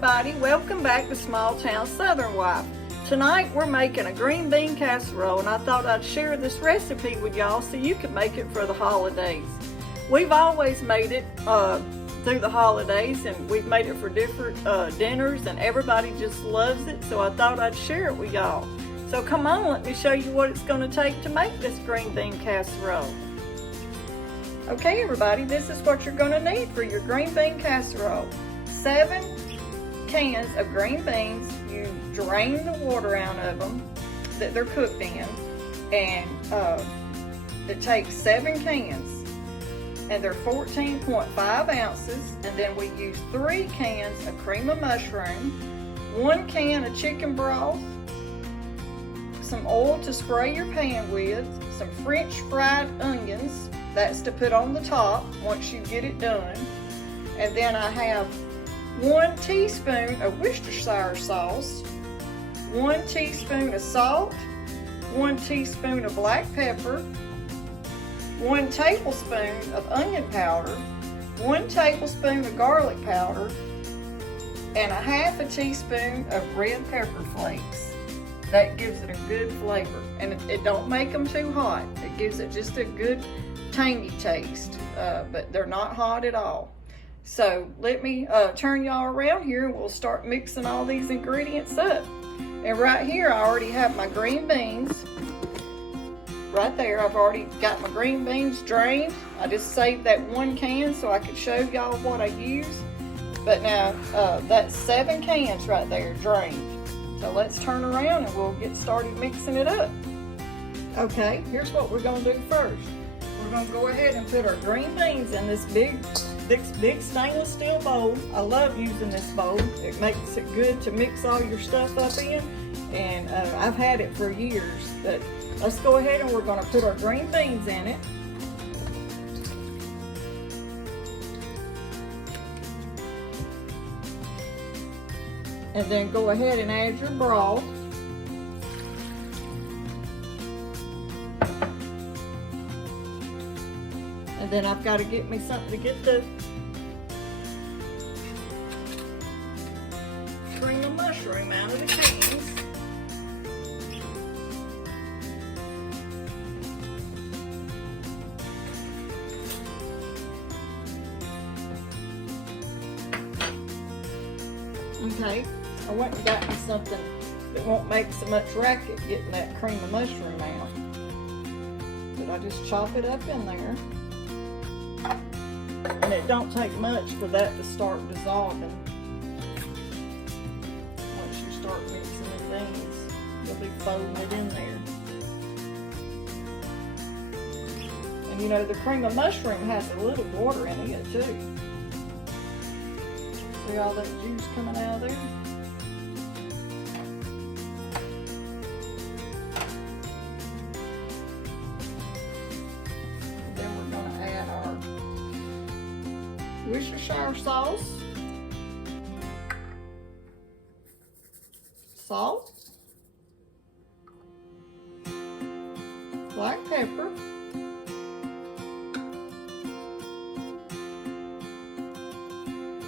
everybody, welcome back to Small Town Southern Wife. Tonight we're making a green bean casserole, and I thought I'd share this recipe with y'all so you can make it for the holidays. We've always made it through the holidays, and we've made it for different dinners, and everybody just loves it, so I thought I'd share it with y'all. So come on, let me show you what it's going to take to make this green bean casserole. Okay everybody, this is what you're going to need for your green bean casserole. 7 cans of green beans. You drain the water out of them that they're cooked in, and it takes 7 cans, and they're 14.5 ounces. And then we use 3 cans of cream of mushroom, 1 can of chicken broth, some oil to spray your pan with, some French fried onions, that's to put on the top once you get it done. And then I have 1 teaspoon of Worcestershire sauce, 1 teaspoon of salt, 1 teaspoon of black pepper, 1 tablespoon of onion powder, 1 tablespoon of garlic powder, and 1/2 teaspoon of red pepper flakes. That gives it a good flavor, and it don't make them too hot. It gives it just a good tangy taste, but they're not hot at all. So let me turn y'all around here, and we'll start mixing all these ingredients up. And right here I already have my green beans. Right there, I've already got my green beans drained. I just saved that 1 can so I could show y'all what I used. But now that's 7 cans right there drained. So let's turn around and we'll get started mixing it up. Okay, here's what we're gonna do first. We're gonna go ahead and put our green beans in this big stainless steel bowl. I love using this bowl. It makes it good to mix all your stuff up in, and I've had it for years. But let's go ahead and we're gonna put our green beans in it. And then go ahead and add your broth. And then I've got to get me something to get the cream of mushroom out of the cans. Okay, I went and got me something that won't make so much racket getting that cream of mushroom out. But I just chop it up in there. And it don't take much for that to start dissolving. Once you start mixing the beans, you'll be folding it in there. And you know, the cream of mushroom has a little water in it too. See all that juice coming out of there? Worcestershire sauce, salt, black pepper,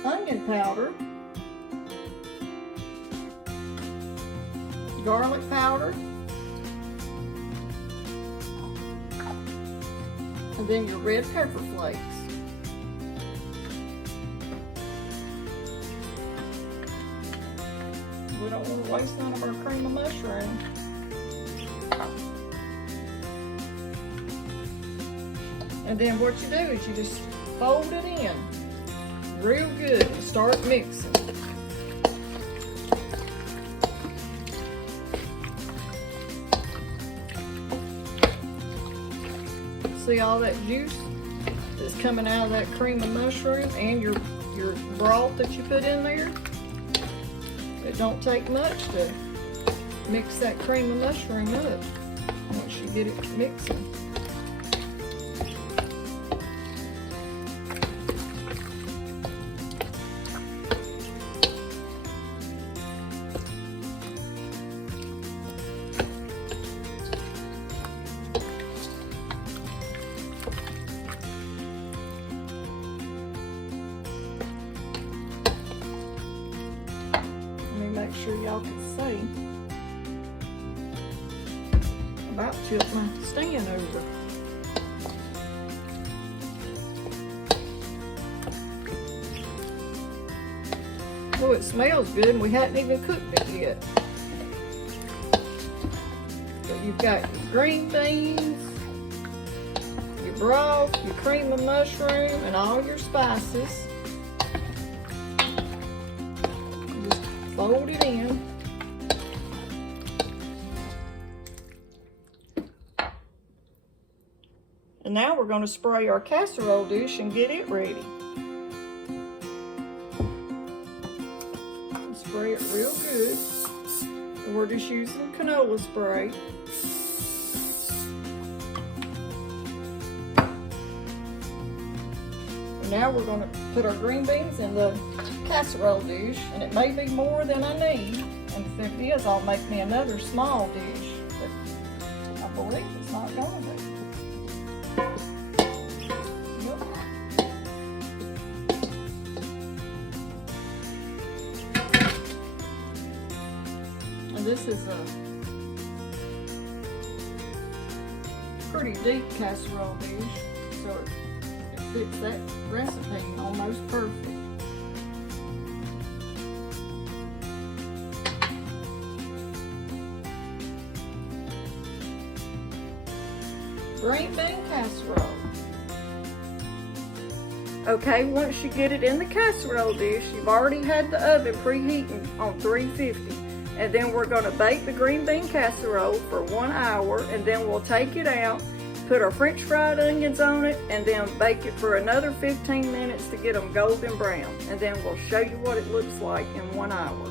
onion powder, garlic powder, and then your red pepper flakes. We don't want to waste none of our cream of mushroom. And then what you do is you just fold it in real good and start mixing. See all that juice that's coming out of that cream of mushroom and your broth that you put in there? It don't take much to mix that cream of mushroom up once you get it mixing. sure y'all can see. About to tilt my stand over. Oh, it smells good and we hadn't even cooked it yet. So you've got your green beans, your broth, your cream of mushroom, and all your spices. Just fold it in. And now we're going to spray our casserole dish and get it ready. Spray it real good. And we're just using canola spray. And now we're going to put our green beans in the casserole dish, and it may be more than I need. And if it is, I'll make me another small dish. But I believe it's not going to be. This is a pretty deep casserole dish, so it fits that recipe almost perfect. Green bean casserole. Okay, once you get it in the casserole dish, you've already had the oven preheating on 350. And then we're going to bake the green bean casserole for 1 hour, and then we'll take it out, put our French fried onions on it, and then bake it for another 15 minutes to get them golden brown. And then we'll show you what it looks like in 1 hour.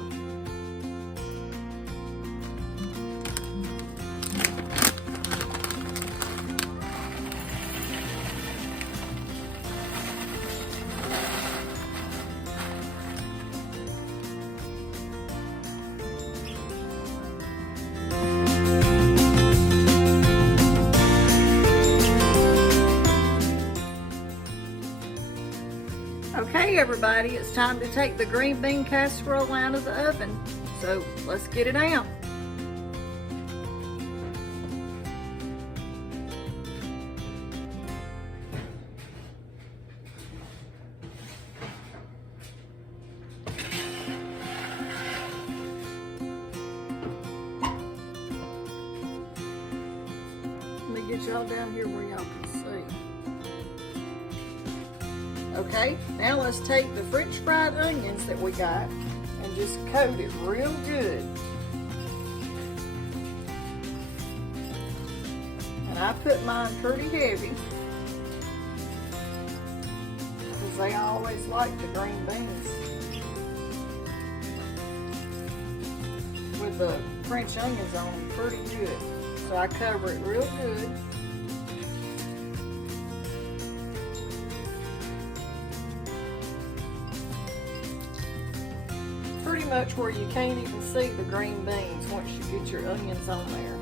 Okay everybody, it's time to take the green bean casserole out of the oven. So let's get it out. Let me get y'all down here where y'all can see. Okay, now let's take the French fried onions that we got and just coat it real good. And I put mine pretty heavy because they always like the green beans with the French onions on them pretty good. So I cover it real good. Pretty much where you can't even see the green beans once you get your onions on there.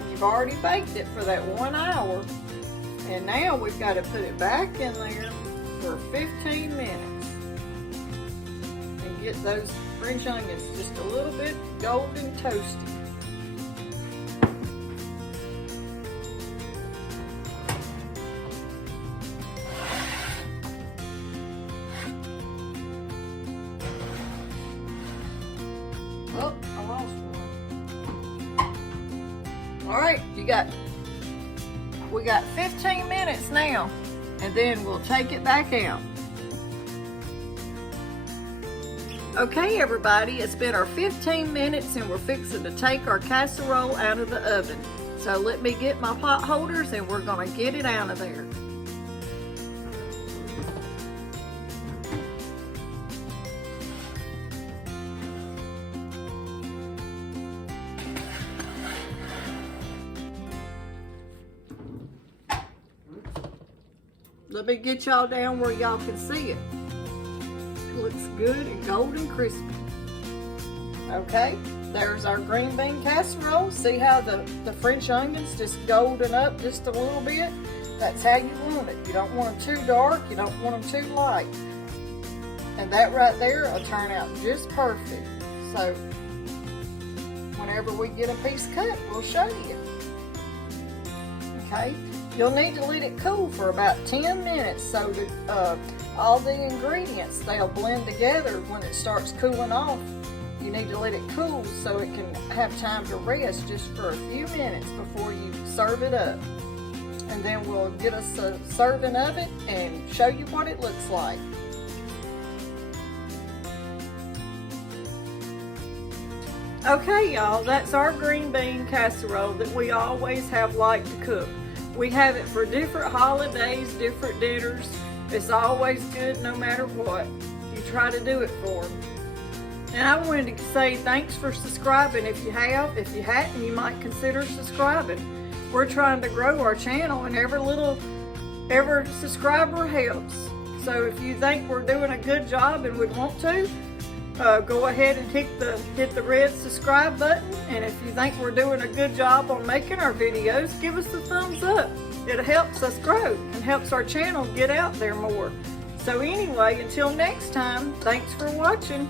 And you've already baked it for that 1 hour, and now we've got to put it back in there for 15 minutes and get those French onions just a little bit golden toasty. Oh, I lost one. All right, we got 15 minutes now, and then we'll take it back out. Okay, everybody, it's been our 15 minutes, and we're fixing to take our casserole out of the oven. So let me get my pot holders, and we're gonna get it out of there. Let me get y'all down where y'all can see it. It looks good and golden crispy. Okay, there's our green bean casserole. See how the French onions just golden up just a little bit? That's how you want it. You don't want them too dark, you don't want them too light. And that right there will turn out just perfect. So whenever we get a piece cut, we'll show you. Okay, you'll need to let it cool for about 10 minutes so that all the ingredients, they'll blend together when it starts cooling off. You need to let it cool so it can have time to rest just for a few minutes before you serve it up. And then we'll get us a serving of it and show you what it looks like. Okay, y'all, that's our green bean casserole that we always have liked to cook. We have it for different holidays, different dinners. It's always good no matter what. You try to do it for them. And I wanted to say thanks for subscribing if you have. If you hadn't, you might consider subscribing. We're trying to grow our channel, and every subscriber helps. So if you think we're doing a good job and would want to, go ahead and hit the red subscribe button. And if you think we're doing a good job on making our videos, give us a thumbs up. It helps us grow and helps our channel get out there more. So anyway, until next time, thanks for watching.